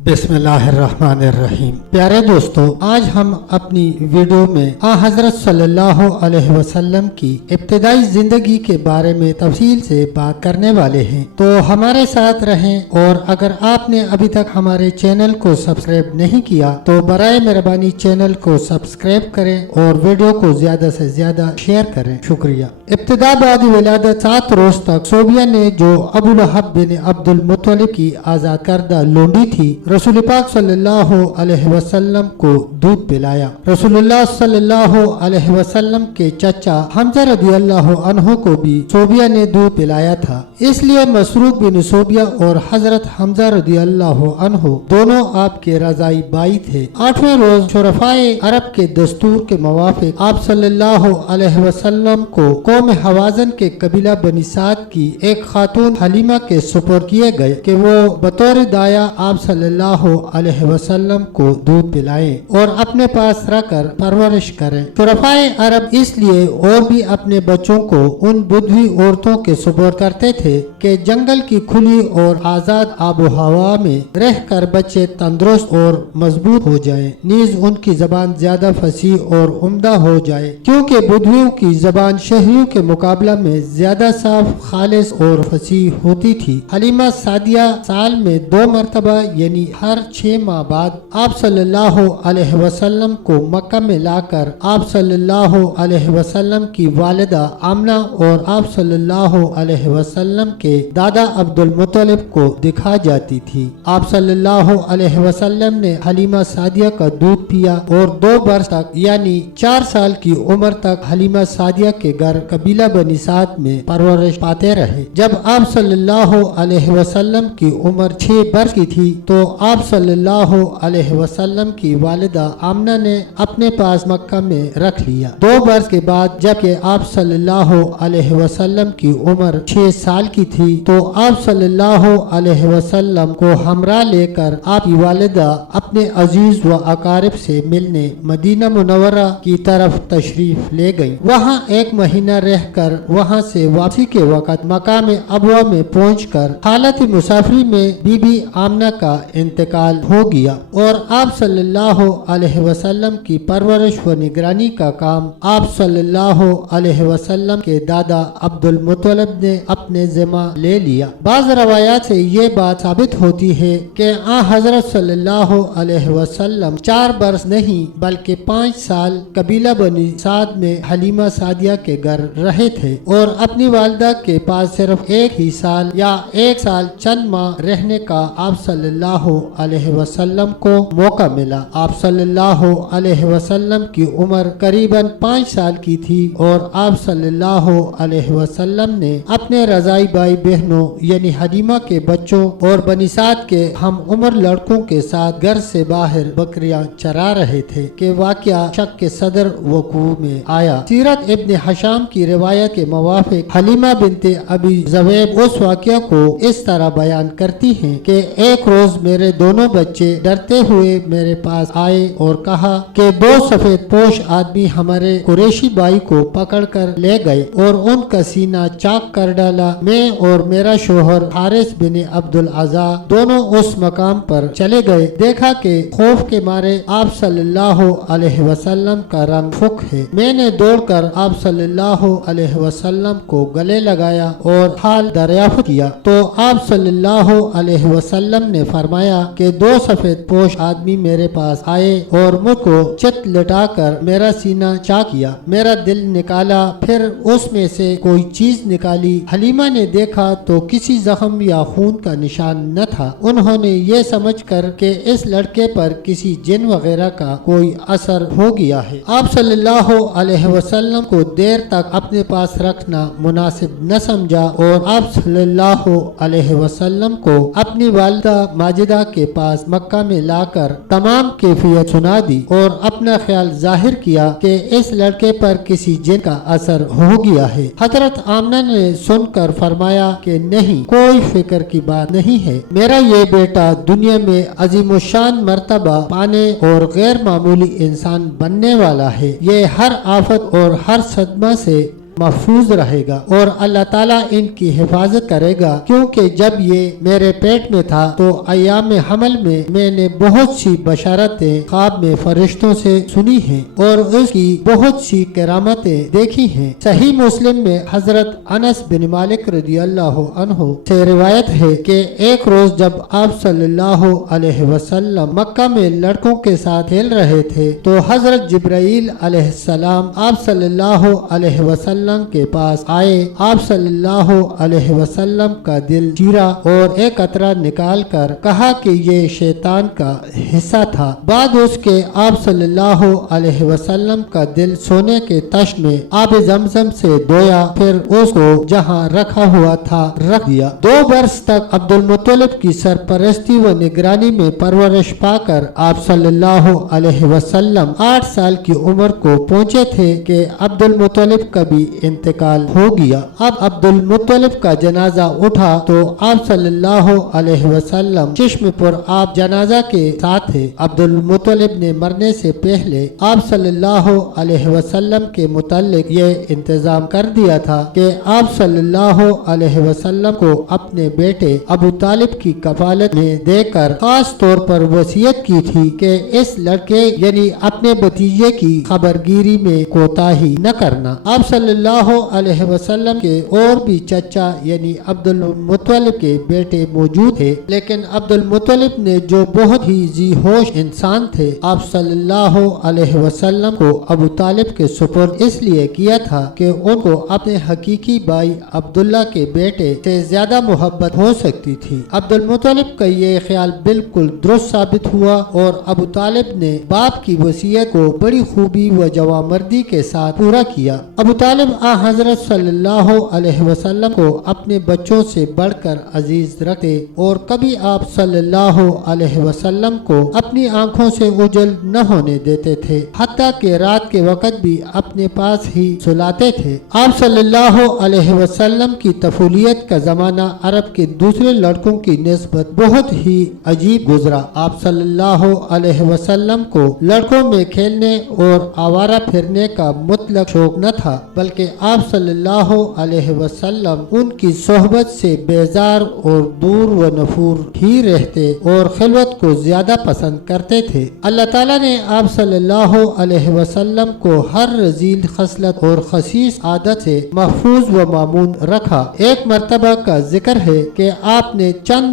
बिस्मिल्लाहिर्रहमानिर्रहीम। प्यारे दोस्तों, आज हम अपनी वीडियो में हजरत सल्लल्लाहु अलैहि वसल्लम की इब्तिदाई जिंदगी के बारे में तफसील से बात करने वाले हैं, तो हमारे साथ रहें। और अगर आपने अभी तक हमारे चैनल को सब्सक्राइब नहीं किया तो बराए मेहरबानी चैनल को सब्सक्राइब करें और वीडियो को ज्यादा से ज्यादा शेयर करें। शुक्रिया। इब्तिदा बाद विलादत 7 रोज तक सोबिया ने, जो अबू लहब बिन अब्दुल मुत्तलिब की आजाद करदा लोंडी थी, रसूल पाक सल्लल्लाहु अलैहि वसल्लम को दूध पिलाया। रसूलुल्लाह सल्लल्लाहु अलैहि वसल्लम के चचा हमजा रदियल्लाहु अन्हु को भी सोबिया ने दूध पिलाया था। इसलिए मसरूक बिन सोबिया और हजरत हमजा रदियल्लाहु अन्हु दोनों आपके रजाई बाई थे। 8वें रोज शुरफाए अरब के दस्तूर के मुवाफिक आप सल्लल्लाहु अलैहि वसल्लम को कौम हवाजन के कबीला बनी साद की एक खातून हलीमा के सुपुर्द किए गए कि वो बतौर दाया आप सल्लल्लाहु अलैहि वसल्लम को दूध पिलाएं और अपने पास रखकर परवरिश करें। शुरफाए अरब इसलिए और भी अपने बच्चों को उन बुद्धवी औरतों के सुपुर्द करते थे कि जंगल की खुली और आजाद आबो हवा में रहकर बच्चे तंदुरुस्त और मजबूत हो जाएं, नीज उनकी जबान ज्यादा फसी और उम्दा हो जाए, क्योंकि बुद्धवियों की जबान शहरियों के मुकाबला में ज्यादा साफ, खालिस और फसी होती थी। हलीमा सादिया साल में 2 मरतबा यानी हर 6 माह बाद आप सल्लल्लाहु अलैहि वसल्लम को मक्का में लाकर आप सल्लल्लाहु अलैहि वसल्लम की वालिदा आमना और आप सल्लल्लाहु अलैहि वसल्लम के दादा अब्दुल मुत्तलिब को दिखा जाती थी। आप सल्लल्लाहु अलैहि वसल्लम ने हलीमा सादिया का दूध पिया और 2 वर्ष तक यानी 4 साल की उम्र तक हलीमा सादिया के घर कबीला बनी साद में परवरिश पाते रहे। जब आप सल्लल्लाहु अलैहि वसल्लम की उम्र 6 वर्ष की थी तो आप सल्लल्लाहु अलैहि वसल्लम की वालिदा आमना ने अपने पास मक्का में रख लिया। 2 वर्ष के बाद जबकि आप सल्लल्लाहु अलैहि वसल्लम की उम्र 6 साल की थी तो आप सल्लल्लाहु अलैहि वसल्लम को हमरा लेकर आपकी वालिदा अपने अजीज व अकारिब से मिलने मदीना मुनव्वरा की तरफ तशरीफ ले गयी। वहाँ 1 महीना रहकर वहाँ से वापसी के वक़्त मकाम अबवा में पहुंचकर हालत मुसाफरी में बीबी आमना का इंतकाल हो गया और आप सल्लल्लाहु अलैहि वसल्लम की परवरिश व निगरानी का काम आप सल्लल्लाहु अलैहि वसल्लम के दादा अब्दुल मुत्तलिब ने अपने जिम्मा ले लिया। बाज़ रवायात से ये बात साबित होती है कि हजरत सल्लल्लाहु अलैहि वसल्लम 4 बरस नहीं बल्कि 5 साल कबीला बनी साद में हलीमा सादिया के घर रहे थे और अपनी वालिदा के पास सिर्फ 1 ही साल या 1 साल चंद माह रहने का आप सल्लल्लाहु अलैहि वसल्लम को मौका मिला। आप सल्लल्लाहु अलैहि वसल्लम की उम्र करीबन 5 साल की थी और आप सल्लल्लाहु अलैहि वसल्लम ने अपने रजाई भाई बहनों यानी हलीमा के बच्चों और बनी साद के हम उम्र लड़कों के साथ घर से बाहर बकरियां चरा रहे थे कि वाकया शक के सदर वकू में आया। सीरत इब्न हशाम की रिवायत के मुवाफिक हलीमा बिनते अबी ज़ुबैब उस वाकया को इस तरह बयान करती हैं कि एक रोज मेरे दोनों बच्चे डरते हुए मेरे पास आए और कहा कि 2 सफेद पोश आदमी हमारे कुरैशी भाई को पकड़कर ले गए और उनका सीना चाक कर डाला। मैं और मेरा शोहर हारिस बिन अब्दुल अज़ा दोनों उस मकाम पर चले गए। देखा कि खौफ के मारे आप सल्लल्लाहु अलैहि वसल्लम का रंग फुक है। मैंने दौड़कर आप सल्लल्लाहु अलैहि वसल्लम को गले लगाया और हाल दरियाफ्त किया तो आप सल्लल्लाहु अलैहि वसल्लम ने फरमाया कि 2 सफेद पोश आदमी मेरे पास आए और मुझको चित लटाकर मेरा सीना चाक किया। मेरा दिल निकाला, फिर उसमें से कोई चीज निकाली। हलीमा ने देखा तो किसी जख्म या खून का निशान न था। उन्होंने ये समझकर कि इस लड़के पर किसी जिन वगैरह का कोई असर हो गया है, आप सल्लल्लाहु अलैहि वसल्लम को देर तक अपने पास रखना मुनासिब न समझा और आप सल्लल्लाहु अलैहि वसल्लम को अपनी वालिदा माजिदा के पास मक्का में लाकर तमाम कैफियत सुना दी और अपना ख्याल जाहिर किया कि इस लड़के पर किसी जिन का असर हो गया है। हजरत आमना ने सुनकर फरमाया कि नहीं, कोई फिक्र की बात नहीं है। मेरा ये बेटा दुनिया में अजीमुशान मर्तबा पाने और गैर मामूली इंसान बनने वाला है। ये हर आफत और हर सदमा से محفوظ رہے گا اور اللہ تعالیٰ ان کی حفاظت کرے گا، کیونکہ جب یہ میرے پیٹ میں تھا تو ایام حمل میں نے بہت سی بشارتیں خواب میں فرشتوں سے سنی ہیں اور اس کی بہت سی کرامتیں دیکھی ہیں۔ صحیح مسلم میں حضرت انس بن مالک رضی اللہ عنہ سے روایت ہے کہ ایک روز جب آپ صلی اللہ علیہ وسلم مکہ میں لڑکوں کے ساتھ کھیل رہے تھے تو حضرت جبرائیل علیہ السلام آپ صلی اللہ علیہ وسلم کے پاس آئے۔ آپ صلی اللہ علیہ وسلم کا دل چیرا اور ایک قطرہ نکال کر کہا کہ یہ شیطان کا حصہ تھا۔ بعد اس کے آپ صلی اللہ علیہ وسلم کا دل سونے کے تشت میں آب زمزم سے دھویا، پھر اس کو جہاں رکھا ہوا تھا رکھ دیا۔ 2 برس تک عبد المطلب کی سرپرستی و نگرانی میں پرورش پا کر آپ صلی اللہ علیہ وسلم 8 سال کی عمر کو پہنچے تھے کہ عبد المطلب کا بھی انتقال ہو گیا۔ اب عبد المطلب کا جنازہ اٹھا تو آپ صلی اللہ علیہ وسلم چشم پر آپ جنازہ کے ساتھ تھے۔ عبد المطلب نے مرنے سے پہلے آپ صلی اللہ علیہ وسلم کے متعلق یہ انتظام کر دیا تھا کہ آپ صلی اللہ علیہ وسلم کو اپنے بیٹے ابو طالب کی کفالت میں دے کر خاص طور پر وصیت کی تھی کہ اس لڑکے یعنی اپنے بھتیجے کی خبرگیری میں کوتاہی نہ کرنا۔ آپ صلی اللہ علیہ وسلم کے اور بھی چچا یعنی عبد المطلب کے بیٹے موجود تھے، لیکن عبد المطلب نے جو بہت ہی ذی ہوش انسان تھے، آپ صلی اللہ علیہ وسلم کو ابو طالب کے سپرد اس لیے کیا تھا کہ ان کو اپنے حقیقی بھائی عبداللہ کے بیٹے سے زیادہ محبت ہو سکتی تھی۔ عبد المطلب کا یہ خیال بالکل درست ثابت ہوا اور ابو طالب نے باپ کی وصیت کو بڑی خوبی و جوانمردی کے ساتھ پورا کیا۔ ابو طالب حضرت صلی اللہ علیہ وسلم کو اپنے بچوں سے بڑھ کر عزیز رکھتے اور کبھی آپ صلی اللہ علیہ وسلم کو اپنی آنکھوں سے اوجھل نہ ہونے دیتے تھے، حتیٰ کہ رات کے وقت بھی اپنے پاس ہی سلاتے تھے۔ آپ صلی اللہ علیہ وسلم کی طفولیت کا زمانہ عرب کے دوسرے لڑکوں کی نسبت بہت ہی عجیب گزرا۔ آپ صلی اللہ علیہ وسلم کو لڑکوں میں کھیلنے اور آوارہ پھرنے کا مطلق شوق نہ تھا، بلکہ آپ صلی اللہ علیہ وسلم ان کی صحبت سے بیزار اور دور و نفور ہی رہتے اور خلوت کو زیادہ پسند کرتے تھے۔ اللہ تعالیٰ نے آپ صلی اللہ علیہ وسلم کو ہر رذیل خصلت اور خسیس عادت سے محفوظ و مامون رکھا۔ ایک مرتبہ کا ذکر ہے کہ آپ نے چند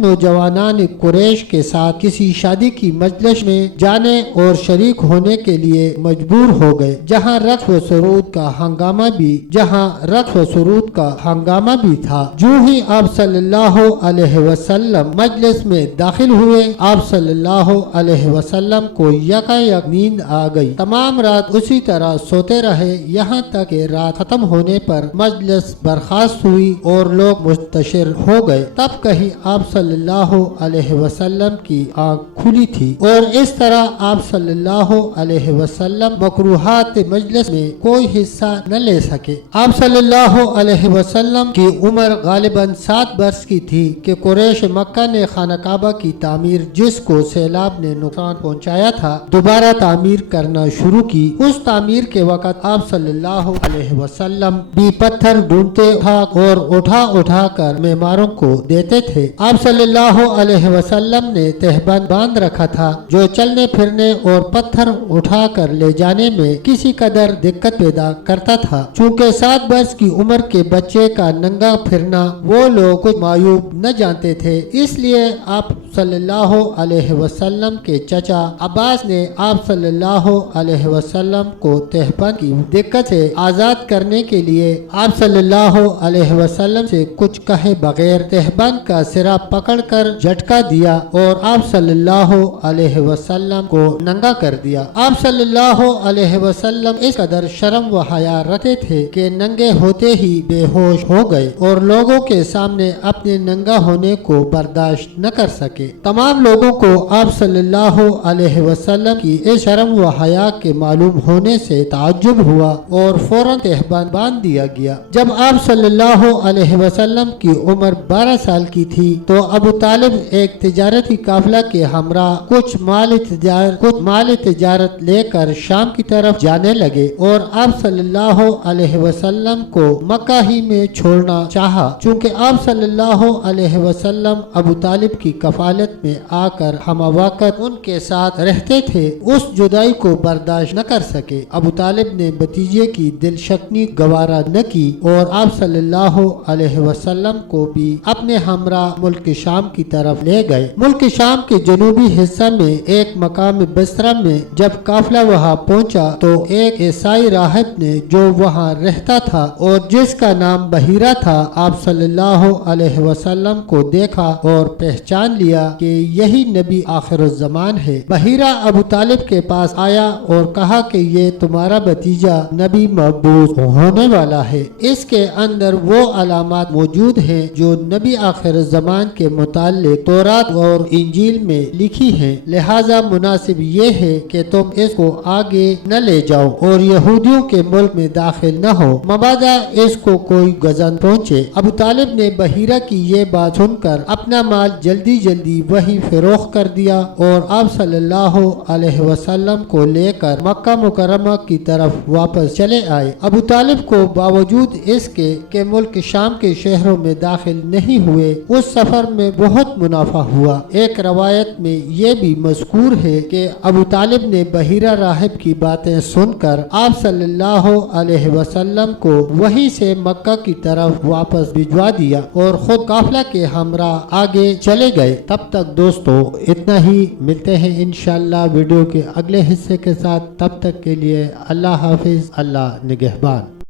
نوجوانان قریش کے ساتھ کسی شادی کی مجلس میں جانے اور شریک ہونے کے لیے مجبور ہو گئے، جہاں رقص و سرود کا ہنگامہ بھی تھا۔ جو ہی آپ صلی اللہ علیہ وسلم مجلس میں داخل ہوئے، آپ صلی اللہ علیہ وسلم کو یکایک نیند آ گئی۔ تمام رات اسی طرح سوتے رہے، یہاں تک کہ رات ختم ہونے پر مجلس برخاست ہوئی اور لوگ منتشر ہو گئے۔ تب کہیں آپ صلی اللہ علیہ وسلم کی آنکھ کھلی تھی اور اس طرح آپ صلی اللہ علیہ وسلم مکروہات مجلس میں کوئی حصہ نہ لے سکے۔ آپ صلی اللہ علیہ وسلم کی عمر غالباً 7 برس کی تھی کہ قریش مکہ نے خانہ کعبہ کی تعمیر، جس کو سیلاب نے نقصان پہنچایا تھا، دوبارہ تعمیر کرنا شروع کی۔ اس تعمیر کے وقت آپ صلی اللہ علیہ وسلم بھی پتھر ڈھونڈتے اور اٹھا کر معماروں کو دیتے تھے۔ آپ صلی اللہ علیہ وسلم نے تہبند باندھ رکھا تھا جو چلنے پھرنے اور پتھر اٹھا کر لے جانے میں کسی قدر دقت پیدا کرتا تھا۔ چونکہ 7 برس کی عمر کے بچے کا ننگا پھرنا وہ لوگ کچھ معیوب نہ جانتے تھے، اس لیے آپ صلی اللہ علیہ وسلم کے چچا عباس نے آپ صلی اللہ علیہ وسلم کو تہبند کی دقت سے آزاد کرنے کے لیے آپ صلی اللہ علیہ وسلم سے کچھ کہے بغیر تہبند کا سرا پکڑ کر جھٹکا دیا اور آپ صلی اللہ علیہ وسلم کو ننگا کر دیا۔ آپ صلی اللہ علیہ وسلم اس قدر شرم و حیا رکھتے تھے کہ ننگے ہوتے ہی بے ہوش ہو گئے اور لوگوں کے سامنے اپنے ننگا ہونے کو برداشت نہ کر سکے۔ تمام لوگوں کو آپ صلی اللہ علیہ وسلم کی اس شرم و حیا کے معلوم ہونے سے تعجب ہوا اور فوراً تہبند باندھ دیا گیا۔ جب آپ صلی اللہ علیہ وسلم کی عمر 12 سال کی تھی تو ابو طالب ایک تجارتی قافلہ کے ہمراہ کچھ مال تجارت لے کر شام کی طرف जाने लगे और आप सल्लल्लाहु अलैहि वसल्लम को मक्का ही में छोड़ना चाहा। चूँकि आप सल्लल्लाहु अलैहि वसल्लम अबू तालिब की कफालत में आकर हम वक्त उनके साथ रहते थे, उस जुदाई को बर्दाश्त न कर सके। अबू तालिब ने भतीजे की दिलशकनी गवारा न की और आप सल्लल्लाहु अलैहि वसल्लम को भी अपने हमरा मुल्क शाम की तरफ ले गए। मुल्क शाम के जनूबी हिस्सा में एक मकाम बसरा में जब काफिला वहाँ पहुँचा तो एक ईसाई राहिब ने जो वहाँ रहता था और जिसका नाम बहीरा था, आप सल्लल्लाहु अलैहि वसल्लम को देखा और पहचान लिया कि यही नबी आखिरुज़्ज़मान है। बहीरा अबू तालिब के पास आया और कहा कि ये तुम्हारा भतीजा नबी मबूस होने वाला है। इसके अंदर वो अलामात मौजूद हैं जो नबी आखिरुज़्ज़मान के मुताल्लिक तौरात और इंजील में लिखी हैं, लिहाजा मुनासिब ये है कि तुम इसको आगे न ले जाओ और यहूदियों के मुल्क में दाखिल न हो, मबादा इसको कोई गजन पहुँचे। अबू तालिब ने बहीरा की ये बात सुनकर अपना माल जल्दी जल्दी वही फरोख्त कर दिया और आप सल्लल्लाहु अलैहि वसल्लम को लेकर मक्का मुकर्रमा की तरफ वापस चले आए। अबू तालिब को बावजूद इसके कि मुल्क शाम के शहरों में दाखिल नहीं हुए, उस सफर में बहुत मुनाफा हुआ। एक रवायत में ये भी मज़कूर है कि अबू तालिब ने बहीरा राहिब की बातें सुनकर आप सल्लल्लाहु अलैहि वसल्लम को वहीं से मक्का की तरफ वापस भिजवा दिया और खुद काफिला के हमरा आगे चले गए। तब तक दोस्तों इतना ही, मिलते हैं इंशाअल्लाह वीडियो के अगले हिस्से के साथ। तब तक के लिए अल्लाह हाफिज, अल्लाह निगहबान।